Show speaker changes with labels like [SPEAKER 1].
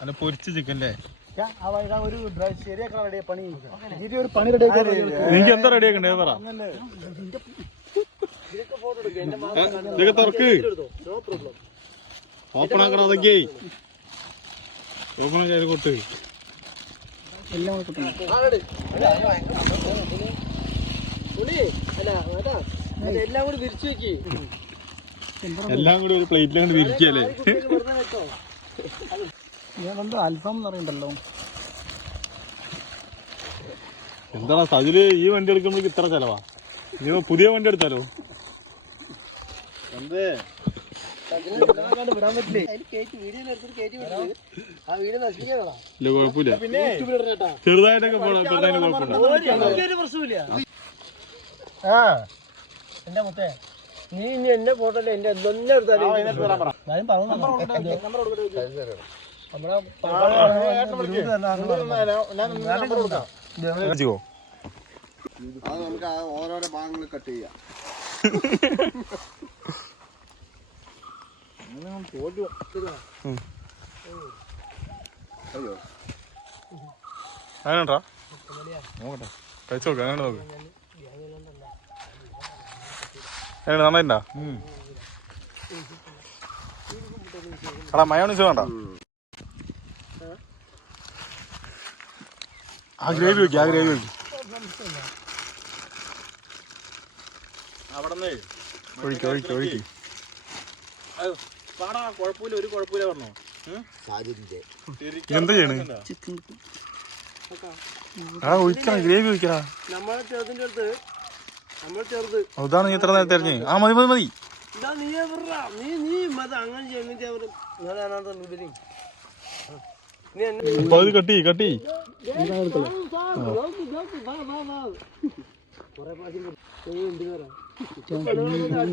[SPEAKER 1] അല്ല പൊരിച്ച ചിക്കൻ അല്ലേ?
[SPEAKER 2] ഒരു ഡ്രൈ ശരിയാക്കാൻ റെഡി പണി. ഇതിന്റെ ഒരു പണി റെഡി
[SPEAKER 1] എനിക്ക് എന്താ റെഡി ആക്കണ്ടേ? പറ. ഇതൊക്കെ തുറക്ക്. ഓപ്പൺ ആക്കണം അതൊക്കെ. ഓപ്പൺ ആക്കി കൊട്ട്.
[SPEAKER 2] എല്ലാം കൂടെ
[SPEAKER 3] എല്ലാം കൂടി വിരിച്ചു വെക്ക്.
[SPEAKER 1] എല്ലാം കൂടി ഒരു പ്ലേറ്റിൽ വിരിക്കല്ലേ
[SPEAKER 2] ഞാൻ അൽഫാം എന്ന് പറയണ്ടല്ലോ
[SPEAKER 1] എന്താണ് സജിൽ ഈ വണ്ടി എടുക്കുമ്പോഴേക്ക് ഇത്ര ചെലവാ? ഇനി പുതിയ വണ്ടി എടുത്താലോ? കുഴപ്പമില്ല.
[SPEAKER 3] യൂട്യൂബിലിടണേട്ടാ
[SPEAKER 1] ചെറുതായിട്ടൊക്കെ
[SPEAKER 3] ആ എന്റെ മുത്തേ നീ ഇനി എന്നെ ഫോട്ടോ എന്റെ എന്തെല്ലാം എടുത്താലും
[SPEAKER 4] നമുക്ക് ആ ഓരോരോ ഭാഗങ്ങൾ കട്ട് ചെയ്യാം. അയ്യോ
[SPEAKER 1] അങ്ങനെട്ടാ നോക്കട്ടെ. കഴിച്ചു നോക്ക് അങ്ങനെ നോക്ക്. എങ്ങനെ നന്നായിട്ടാ എടാ മയോണീസ് വേണ്ട. ആ ഗ്രേവി വെക്ക് ആ ഗ്രേവി വെക്ക് ഒഴിക്ക് ഒഴിക്ക് ഒഴിക്ക്. കുഴപ്പമില്ല ഒരു കുഴപ്പമില്ല പറഞ്ഞോ.
[SPEAKER 4] സാജിന്റെ
[SPEAKER 1] എന്താ ചെയ്യണ്? എടാ ഒഴിക്കണം ഗ്രേവി ഒഴിക്കടാ.
[SPEAKER 3] നമ്മളെ ചെറുതിന്റെ അടുത്ത് നമ്മളെ ചെറുത്.
[SPEAKER 1] അതാണ് നീ എത്ര നേരത്തെ അറിഞ്ഞേ ആ മതി മതി മതി.
[SPEAKER 3] നീ? നീ നീ മത അങ്ങനെ ഞാൻ നീ
[SPEAKER 1] കട്ടി കട്ടി
[SPEAKER 3] പറയാം